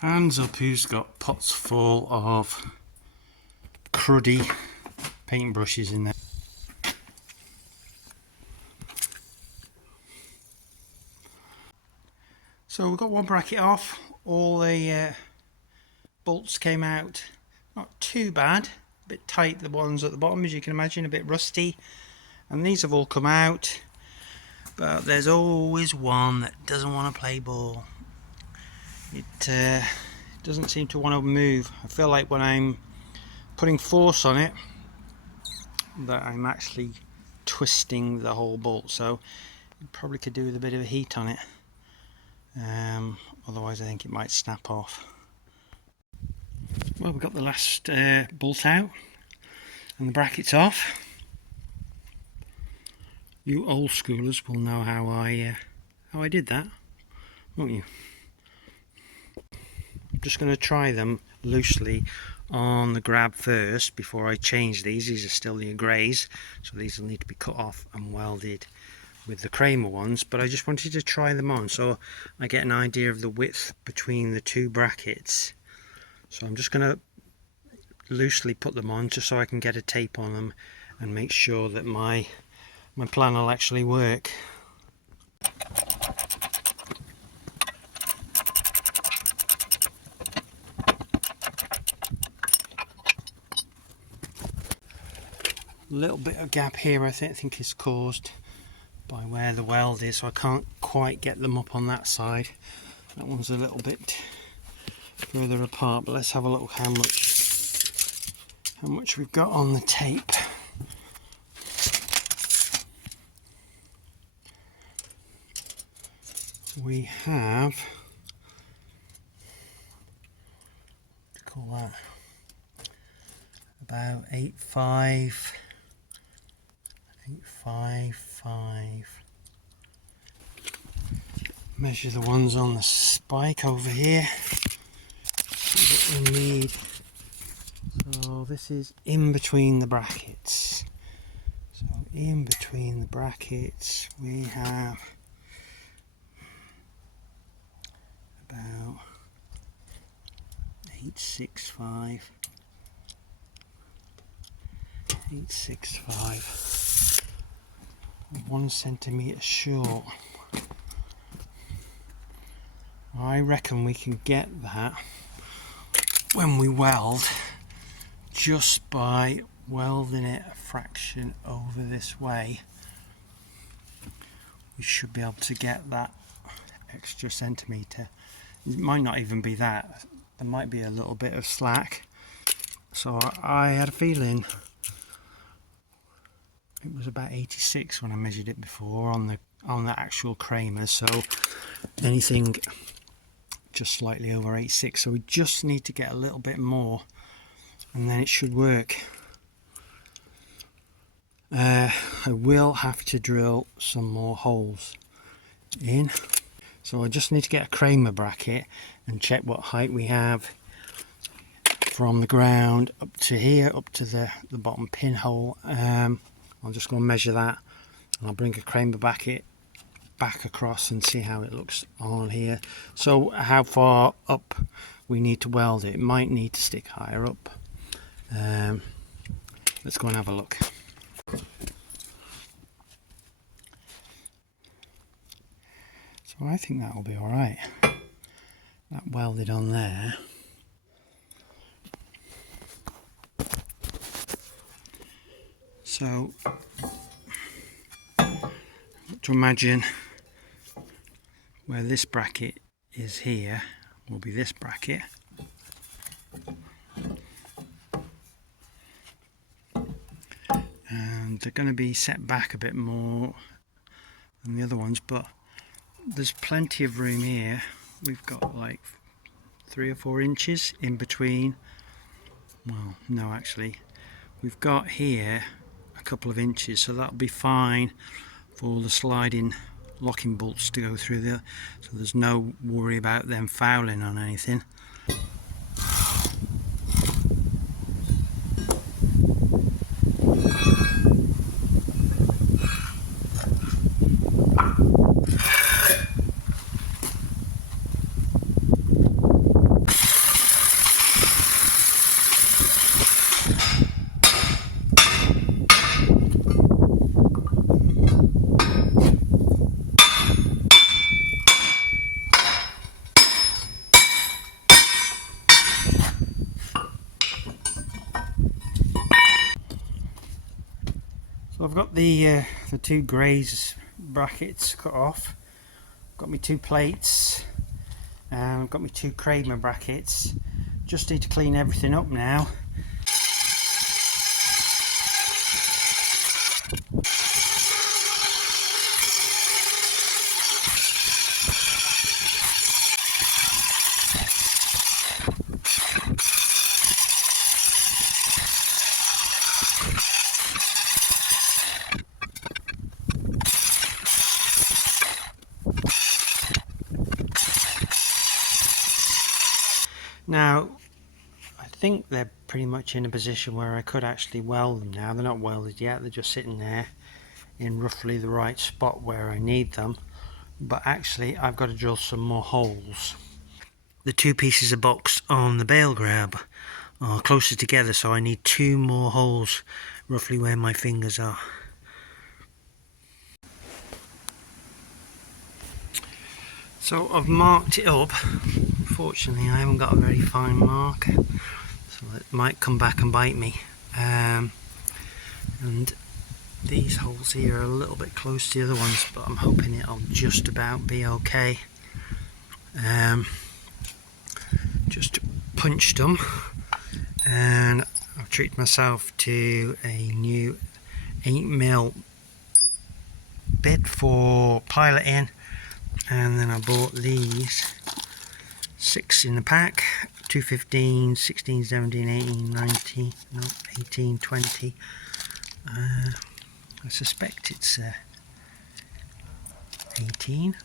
Hands up who's got pots full of cruddy paintbrushes in there. So we've got one bracket off, all the bolts came out, not too bad, a bit tight the ones at the bottom as you can imagine, a bit rusty, and these have all come out, but there's always one that doesn't want to play ball. It doesn't seem to want to move. I feel like when I'm putting force on it that I'm actually twisting the whole bolt, so it probably could do with a bit of heat on it. Otherwise I think it might snap off. Well, we've got the last bolt out and the brackets off. You old schoolers will know how I did that, won't you? I'm just going to try them loosely on the grab first before I change these. These are still the greys, so these will need to be cut off and welded with the Kramer ones, but I just wanted to try them on so I get an idea of the width between the two brackets. So I'm just going to loosely put them on just so I can get a tape on them and make sure that my plan will actually work. A little bit of gap here I think is caused by where the weld is, so I can't quite get them up on that side. That one's a little bit further apart, but let's have a look how much we've got on the tape. We have, what do you call that, about 8.5, I think 5.5. Measure the ones on the spike over here. See what we need. So this is in between the brackets. So in between the brackets we have about 8.65. 8.65. 1 centimetre short. I reckon we can get that when we weld just by welding it a fraction over this way. We should be able to get that extra centimetre. It might not even be that. There might be a little bit of slack. So I had a feeling it was about 86 when I measured it before on the actual Kramer, so anything just slightly over 8.6, so we just need to get a little bit more and then it should work. I will have to drill some more holes in, so I just need to get a Kramer bracket and check what height we have from the ground up to here, up to the bottom pinhole. I'm just going to measure that and I'll bring a Kramer bracket back across and see how it looks on here. So how far up we need to weld it. It might need to stick higher up. Let's go and have a look. So I think that will be alright. That welded on there. So to imagine where this bracket is here will be this bracket, and they're going to be set back a bit more than the other ones, but there's plenty of room here. We've got like 3 or 4 inches in between. Well, no, actually we've got here a couple of inches, so that'll be fine for all the sliding locking bolts to go through there, so there's no worry about them fouling on anything. I've got the two greys brackets cut off, got me two plates, and I've got me two Kramer brackets. Just need to clean everything up now. Now, I think they're pretty much in a position where I could actually weld them now. They're not welded yet, they're just sitting there in roughly the right spot where I need them. But actually, I've got to drill some more holes. The two pieces of box on the bale grab are closer together, so I need two more holes roughly where my fingers are. So I've marked it up. Fortunately, I haven't got a very fine marker, so it might come back and bite me. And these holes here are a little bit close to the other ones, but I'm hoping it'll just about be okay. Just punched them, and I've treated myself to a new 8mm bit for piloting. And then I bought these 6 in the pack, 215, 16, 17, 18, 19, no, 18, 20. I suspect it's 18.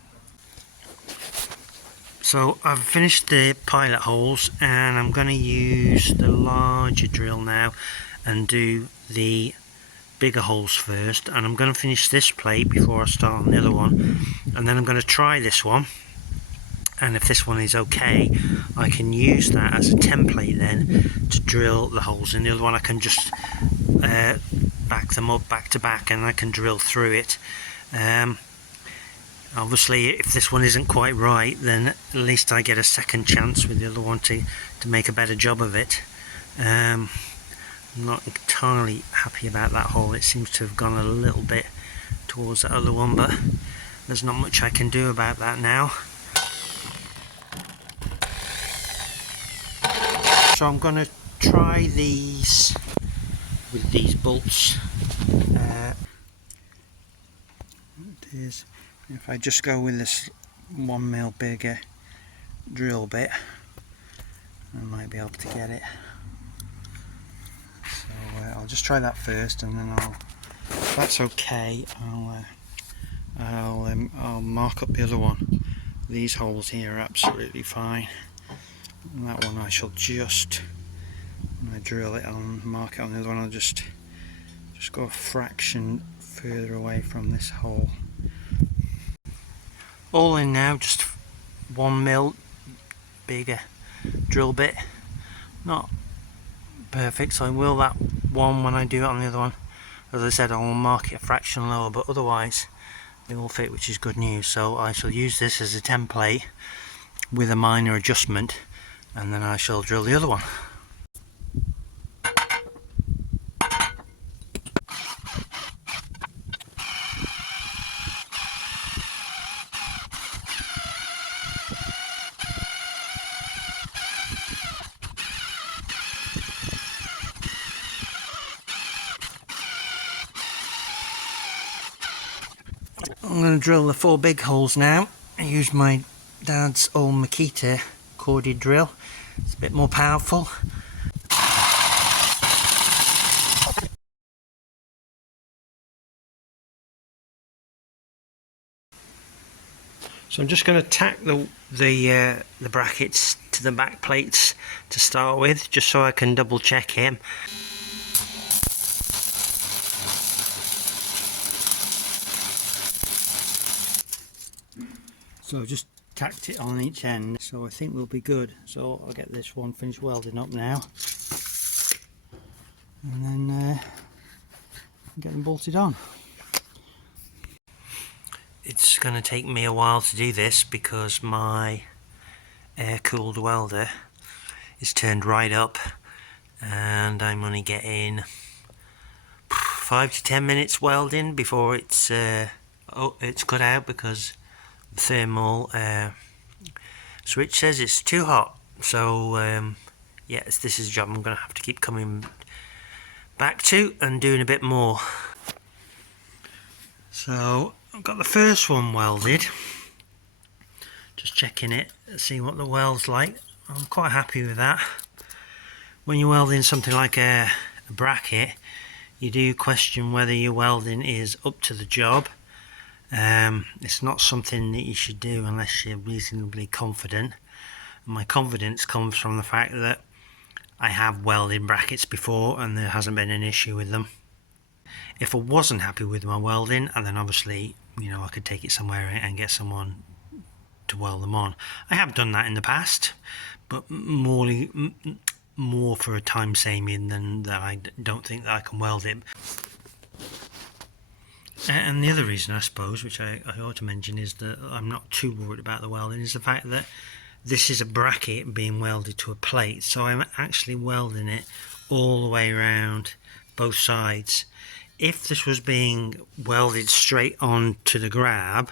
So I've finished the pilot holes, and I'm going to use the larger drill now and do the bigger holes first. And I'm going to finish this plate before I start on the other one, and then I'm going to try this one, and if this one is okay, I can use that as a template then to drill the holes in. The other one I can just back them up back to back, and I can drill through it. Obviously, if this one isn't quite right, then at least I get a second chance with the other one to make a better job of it. I'm not entirely happy about that hole. It seems to have gone a little bit towards that other one, but there's not much I can do about that now. So I'm going to try these with these bolts. If I just go with this 1mm bigger drill bit, I might be able to get it. So I'll just try that first, and then if that's okay, I'll mark up the other one. These holes here are absolutely fine. And that one I shall just, when I drill it, I'll mark it on the other one. I'll just go a fraction further away from this hole. All in now, just 1mm bigger drill bit. Not perfect, so I will that one when I do it on the other one. As I said, I will mark it a fraction lower, but otherwise they will fit, which is good news. So I shall use this as a template with a minor adjustment, and then I shall drill the other one. I'm going to drill the 4 big holes now. I use my dad's old Makita corded drill. It's a bit more powerful. So I'm just going to tack the brackets to the back plates to start with, just so I can double check him. So I've just tacked it on each end, so I think we'll be good. So I'll get this one finished welding up now, and then get them bolted on. It's going to take me a while to do this because my air-cooled welder is turned right up, and I'm only getting 5 to 10 minutes welding before it's cut out, because the thermal switch says it's too hot. So yes, this is a job I'm going to have to keep coming back to and doing a bit more. So I've got the first one welded, just checking it, seeing what the weld's like. I'm quite happy with that. When you're welding something like a bracket, you do question whether your welding is up to the job. It's not something that you should do unless you're reasonably confident. And my confidence comes from the fact that I have welded brackets before and there hasn't been an issue with them. If I wasn't happy with my welding, and then obviously, you know, I could take it somewhere and get someone to weld them on. I have done that in the past, but more for a time saving than that I don't think that I can weld it. And the other reason, I suppose, which I ought to mention, is that I'm not too worried about the welding, is the fact that this is a bracket being welded to a plate, so I'm actually welding it all the way around both sides. If this was being welded straight on to the grab,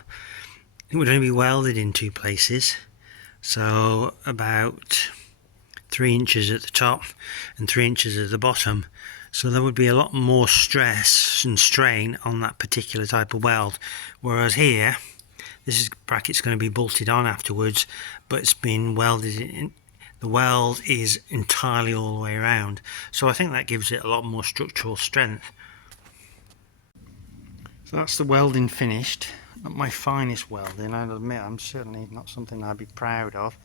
it would only be welded in two places, so about 3 inches at the top and 3 inches at the bottom. So there would be a lot more stress and strain on that particular type of weld, whereas here this bracket's going to be bolted on afterwards, but it's been welded in. The weld is entirely all the way around, so I think that gives it a lot more structural strength. So that's the welding finished. Not my finest welding, I'll admit. I'm certainly not something I'd be proud of.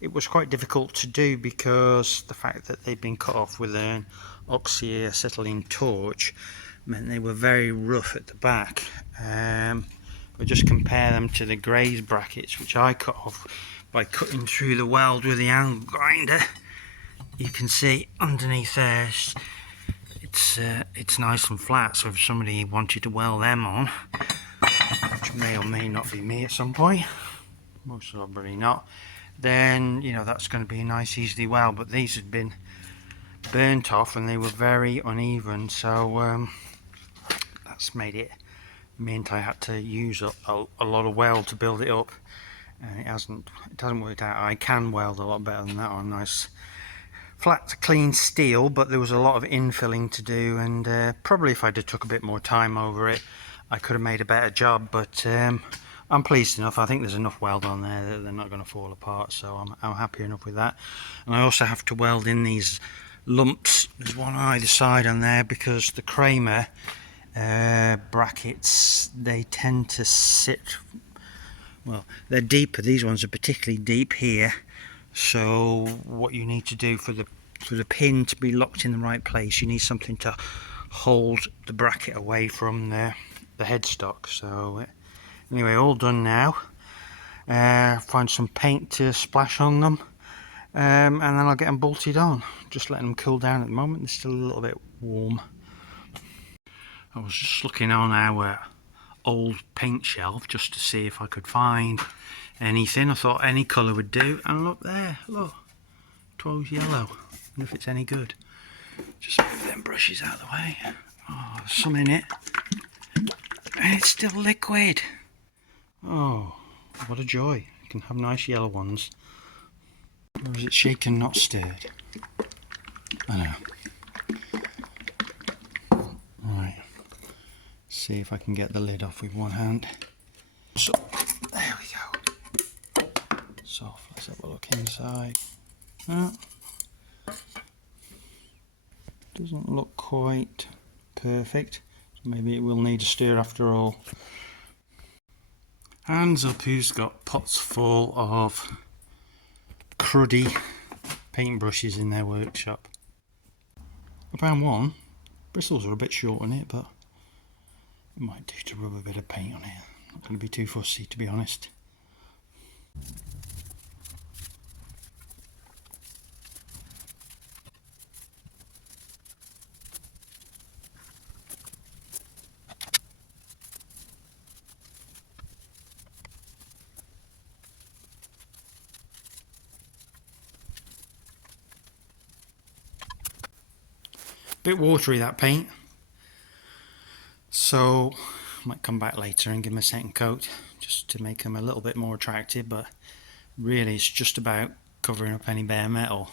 It was quite difficult to do because the fact that they'd been cut off with an oxyacetylene torch meant they were very rough at the back. But just compare them to the graze brackets, which I cut off by cutting through the weld with the angle grinder. You can see underneath there it's nice and flat, so if somebody wanted to weld them on, which may or may not be me at some point, most probably not, then you know that's going to be a nice easy weld. But these had been burnt off and they were very uneven, so that's meant I had to use a lot of weld to build it up, and it hasn't worked out. I can weld a lot better than that on nice flat clean steel, but there was a lot of infilling to do, and probably if I'd have took a bit more time over it I could have made a better job. But I'm pleased enough. I think there's enough weld on there that they're not going to fall apart, so I'm happy enough with that. And I also have to weld in these lumps. There's one on either side on there because the Kramer brackets, they tend to sit, well, they're deeper. These ones are particularly deep here, so what you need to do for the pin to be locked in the right place, you need something to hold the bracket away from the headstock. So anyway, all done now. Find some paint to splash on them, and then I'll get them bolted on. Just letting them cool down at the moment. They're still a little bit warm. I was just looking on our old paint shelf just to see if I could find anything. I thought any colour would do, and look there, look, 12 yellow. And if it's any good, just move them brushes out of the way. Oh, there's some in it, and it's still liquid. Oh, what a joy. You can have nice yellow ones. Or is it shaken, not stirred? I know. Right, see if I can get the lid off with one hand. So, there we go. So, let's have a look inside. Doesn't look quite perfect, so maybe it will need a stir after all. Hands up who's got pots full of cruddy paintbrushes in their workshop. I found one. Bristles are a bit short on it, but it might do to rub a bit of paint on it. Not going to be too fussy, to be honest. Bit watery, that paint. So I might come back later and give them a second coat just to make them a little bit more attractive, but really it's just about covering up any bare metal.